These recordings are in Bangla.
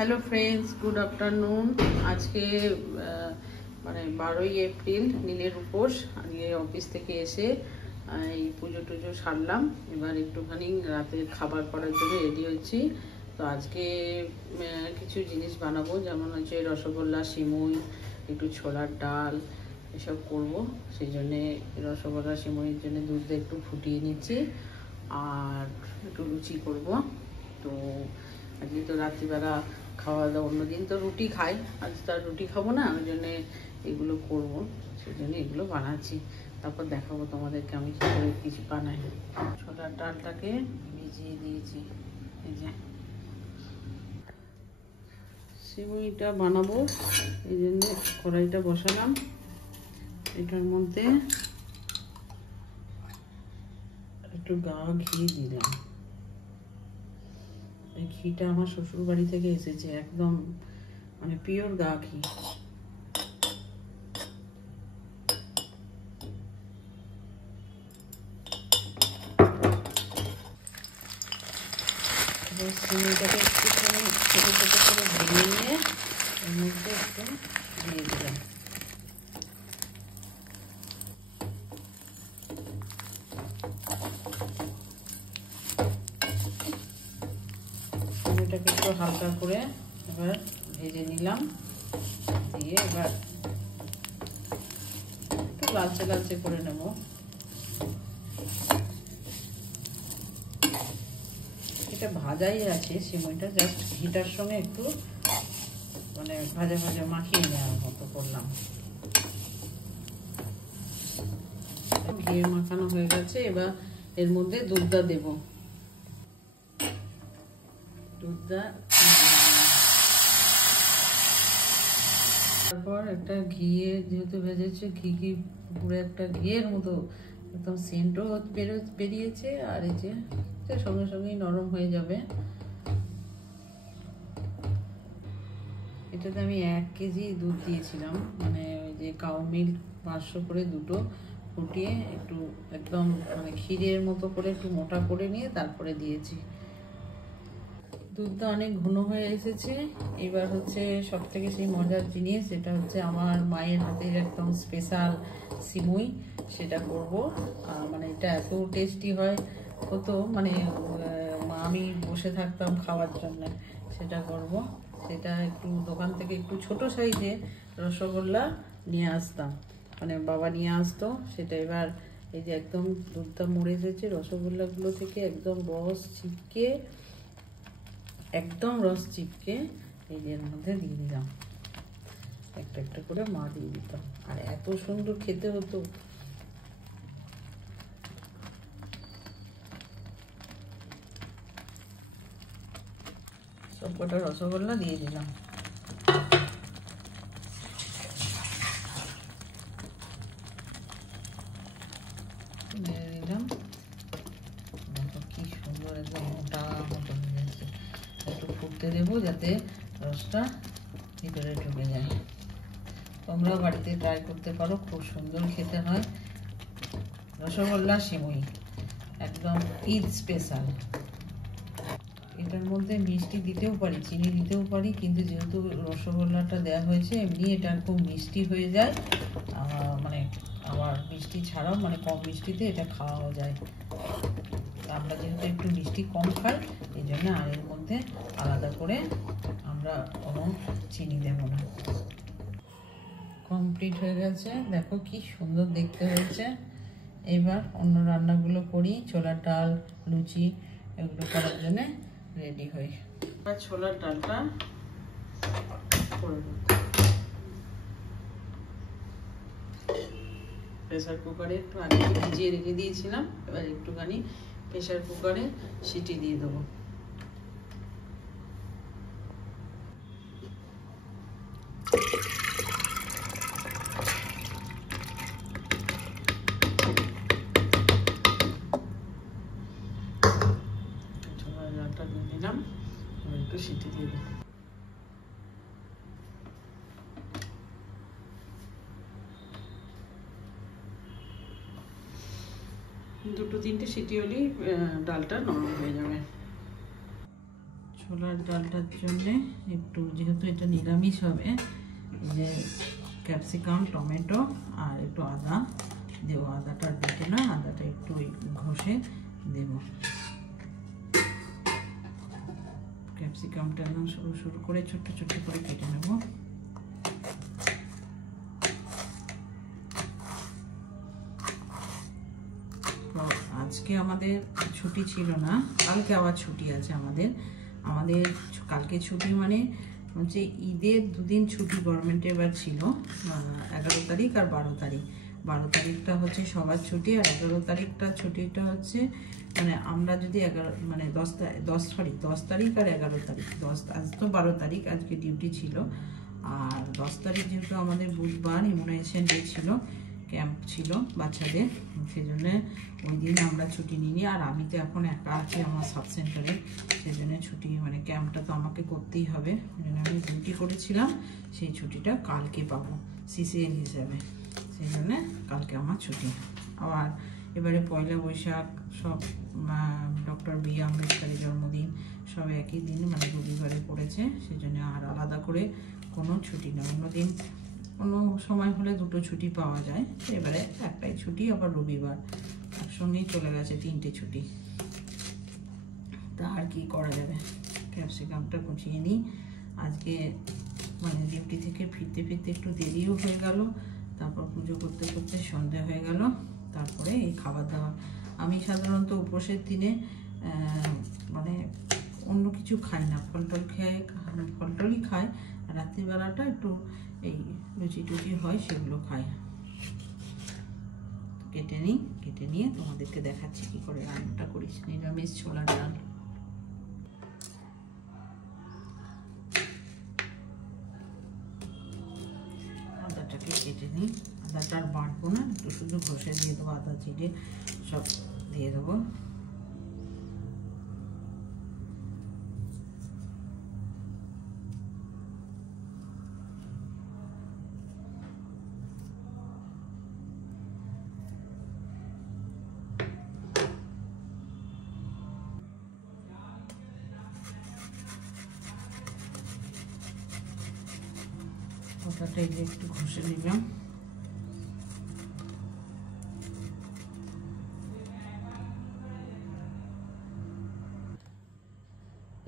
Hello friends, good afternoon. আজকে মানে 12ই এপ্রিল, নীলের উপোস। আজকে অফিস থেকে এসে এই পুজো টুজো সারলাম। এবার একটুখানি রাতের খাবার করার জন্য রেডি হচ্ছি। তো আজকে কিছু জিনিস বানাবো, যেমন হচ্ছে রসগোল্লা, সিমুই, একটু ছোলার ডাল, এসব করব। সেই জন্যে রসগোল্লা সিমুইয়ের জন্য দুধটা একটু ফুটিয়ে নিচ্ছি, আর একটু লুচি করব। তো আজকে তো রাত্রিবেলা খাওয়া দাওয়া, অন্যদিন তো রুটি খাই, আজ তো আর রুটি খাবো না, ওই জন্যে এগুলো করবো। সেই জন্য এগুলো বানাচ্ছি, তারপর দেখাবো তোমাদেরকে আমি কী করে কিছু বানাই। ছোলার ডালটাকে ভিজিয়ে দিয়েছি। এই যে সিমুইটা বানাবো, এই জন্য কড়াইটা বসালাম। এটার মধ্যে একটু গাওয়া ঘি দিলাম। এই ঘিটা আমার শ্বশুর বাড়ি থেকে এসেছে, একদম মানে পিওর গা ঘি। সিমুইটাকে একটুখানি ছোটো ছোটো করে ভেঙে নিয়ে এর মধ্যে একটু দিয়ে দিলাম। সিমুইটাকে একটু হালকা করে এবার ভেজে নিলাম, দিয়ে এবার একটু লালচে লালচে করে নেব। এটা ভাজাই আছে সিমুইটা, জাস্ট ঘিটার সঙ্গে একটু মানে ভাজা ভাজা মাখিয়ে নেওয়ার মতো করলাম। ঘি মাখানো হয়ে গেছে, এবার এর মধ্যে দুধটা দেব। দুধটা তারপর একটা ঘিয়ে, যেহেতু ভেজেছে ঘি ঘি পুরো একটা ঘিয়ের মতো একদম সেন্টও বেরিয়েছে, আর এই যে সঙ্গে সঙ্গেই নরম হয়ে যাবে। এটাতে আমি 1 কেজি দুধ দিয়েছিলাম, মানে ওই যে কাউ মিল্ক 500 করে দুটো ফুটিয়ে একটু একদম মানে ক্ষীরের মতো করে একটু মোটা করে নিয়ে তারপরে দিয়েছি। দুধটা অনেক ঘন হয়ে এসেছে। এবার হচ্ছে সব থেকে সেই মজার জিনিস, সেটা হচ্ছে আমার মায়ের হাতের একদম স্পেশাল সিমুই, সেটা করব। মানে এটা এত টেস্টি হতো, মানে আমি বসে থাকতাম খাওয়ার জন্য। সেটা করব, সেটা একটু দোকান থেকে একটু ছোট সাইজে রসগোল্লা নিয়ে আসতাম, মানে বাবা নিয়ে আসতো। সেটা এবার এই যে একদম দুধটা মরে এসেছে, রসগোল্লাগুলো থেকে একদম রস চিপকে এই যে এর মধ্যে দিয়ে দিলাম। একটা একটা করে মা দিয়ে দিতাম, আর এত সুন্দর খেতে হতো। সব কটা রসগোল্লা দিয়ে দিলাম। দেখো কি সুন্দর, একদম মোটা মতো হয়ে গেছে। একটু ফুটতে দেবো যাতে রসটা ভিতরে ঢুকে যায়। তোমরাও বাড়িতে ট্রাই করতে পারো, খুব সুন্দর খেতে হয়। রসগোল্লা সিমুই একদম ঈদ স্পেশাল। এটার মধ্যে মিষ্টি দিতেও পারি, চিনি দিতেও পারি, কিন্তু যেহেতু রসগোল্লাটা দেওয়া হয়েছে এমনি এটা খুব মিষ্টি হয়ে যায়। মানে আবার মিষ্টি ছাড়াও মানে কম মিষ্টিতে এটা খাওয়াও যায়। আমরা যেহেতু একটু মিষ্টি কম খাই, এই জন্য আর এর মধ্যে আলাদা করে আমরা কোনো চিনি দেব না। কমপ্লিট হয়ে গেছে, দেখো কি সুন্দর দেখতে হয়েছে। এবার অন্য রান্নাগুলো করি, ছোলার ডাল, লুচি এগুলো করার জন্য রেডি হই। এবার ছোলার ডালটা করে দেব। প্রেসার কুকারে একটু আগে ভিজিয়ে রেখে দিয়েছিলাম, এবার একটুখানি প্রেসার কুকারে সিটি দিয়ে দেবো। ছোলার ডালটা দিয়ে দিলাম, এবার একটু সিটি দিয়ে দেবো। দুটো তিনটে সিটি হলেই ডালটা নরম হয়ে যাবে। ছোলার ডালটার জন্যে একটু, যেহেতু এটা নিরামিষ হবে, যে ক্যাপসিকাম, টমেটো আর একটু আদা দেবো। আদাটা বেটে না, আদাটা একটু ঘষে দেব। ক্যাপসিকামটা একদম সরু সরু করে ছোট্ট ছোট্ট করে কেটে নেব। আজকে আমাদের ছুটি ছিল না, কালকে আবার ছুটি আছে আমাদের। কালকে ছুটি মানে হচ্ছে ঈদের দুদিন ছুটি গভর্নমেন্টের এবার ছিল, 11 তারিখ আর 12 তারিখ। 12 তারিখটা হচ্ছে সবার ছুটি, আর 11 তারিখটা ছুটিটা হচ্ছে মানে আমরা যদি 10 তারিখ আর 11 তারিখ, আজ তো 12 তারিখ, আজকে ডিউটি ছিল। আর 10 তারিখ যেহেতু আমাদের বুধবার ইমিউনাইজেশন ডে ছিল, ক্যাম্প ছিল বাচ্চাদের, সেই জন্য ওই দিন আমরা ছুটি নিইনি। আর আমি তো এখন একা আছি আমার সাব সেন্টারে, সেই জন্য ছুটি মানে ক্যাম্পটা তো আমাকে করতেই হবে, ওই জন্য আমি ডিউটি করেছিলাম। সেই ছুটিটা কালকে পাবো সিসিএল হিসাবে, সেই জন্য কালকে আমার ছুটি। আবার এবারে পয়লা বৈশাখ, সব ডক্টর বি আম্বেদকরের জন্মদিন, সব একই দিন মানে রবিবারে পড়েছে, সেই জন্য আর আলাদা করে কোনো ছুটি না। অন্যদিন কোনো সময় হলে দুটো ছুটি পাওয়া যায়, এবারে একটাই ছুটি, আবার রবিবার একসঙ্গেই চলে গেছে 3টে ছুটি। তা আর কি করা যাবে, ক্যাপসিকামটা কুচিয়ে নিই। আজকে মানে ডিউটি থেকে ফিরতে ফিরতে একটু দেরিও হয়ে গেল, তারপর পুজো করতে করতে সন্ধ্যা হয়ে গেল, তারপরে এই খাবার দাবার। আমি সাধারণত উপোসের দিনে মানে অন্য কিছু খাই না, ফল টলই খাই। রাত্রিবেলাটা একটু এই লুচি টুচি হয়, সেগুলো খাই। কেটে নিয়ে তোমাদেরকে দেখাচ্ছি কি করে রান্নাটা করিস, নিরামিষ ছোলার ডাল। আদাটাকে কেটে নিই, আদাটা আর বাটবো না, একটু শুধু ঘষে দিয়ে দেবো, আদা চিড়ে সব দিয়ে দেবো। আদাটা একটু ঘষে নিলাম।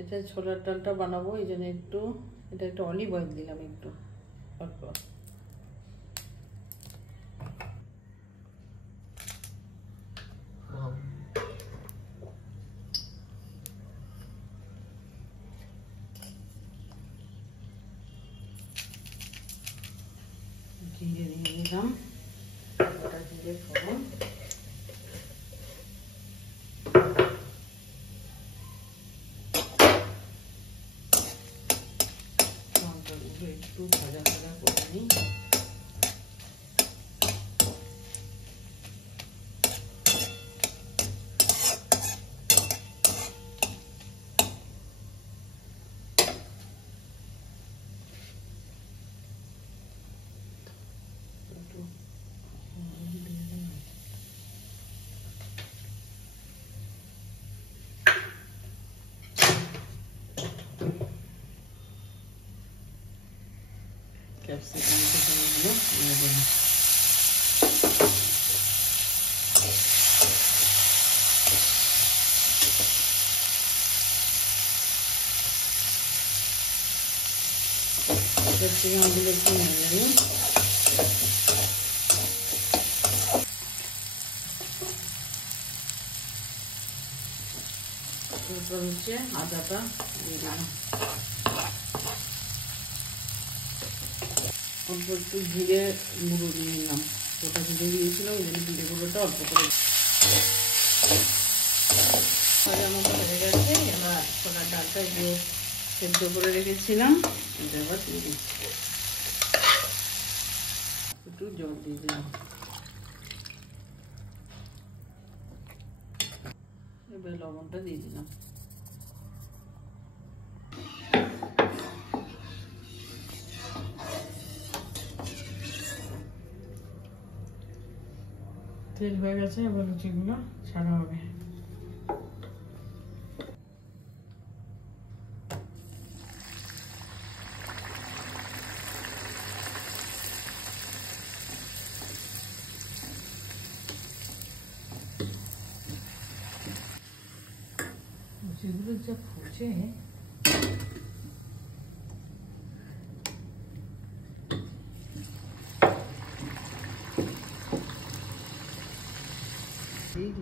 এটা ছোলার ডালটা বানাবো, এই জন্য এটা একটু অলিভ অয়েল দিলাম, একটু অল্প। জিরে দিয়ে দিলাম, জিরে ফোড়ন, একটু ভাজা ভাজা করে নিই। ক্যাপসিকাম কুচানো হলো, দিয়ে দিলাম। ক্যাপসিকামগুলো একটু নেড়ে দিই। এরপর হচ্ছে আদাটা দিয়ে দিলাম, অল্প একটু জিরে গুঁড়ো দিয়ে নিলাম, ওটা জিরে দিয়েছিল, ওই জন্য জিরে গুঁড়োটা অল্প করে। ভাজা মতো হয়ে গেছে, এবার ছোলার ডালটা যে সেদ্ধ করে রেখেছিলাম এটা এবার দিয়ে দিচ্ছি। একটু জল দিয়ে দিলাম, এবার লবণটা দিয়ে দিলাম। তেল হয়ে গেছে, এবার লুচিগুলো ছাড়া হবে। যেগুলো যা ফুটে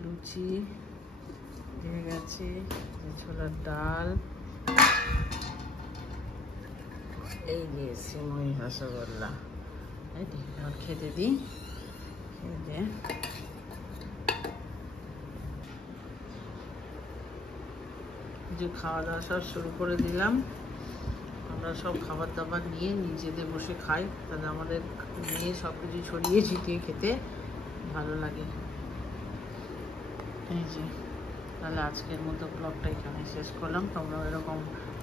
লুচি দিয়ে গেছে, ছোলার ডাল, এই যে সিমই রসগোল্লা। এই খেতে দিই, খেতে যে খাওয়া দাওয়া সব শুরু করে দিলাম। আমরা সব খাবার দাবার নিয়ে নিজেদের বসে খাই, তাহলে আমাদের নিয়ে সব কিছু ছড়িয়ে ছিটিয়ে খেতে ভালো লাগে। এই যে তাহলে আজকের মতো ব্লগটা এখানে শেষ করলাম। তোমরা এরকম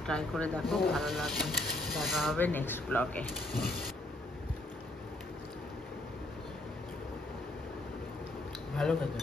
ট্রাই করে দেখো, ভালো লাগবে। দেখা হবে নেক্সট ব্লগে। ভালো খেতে।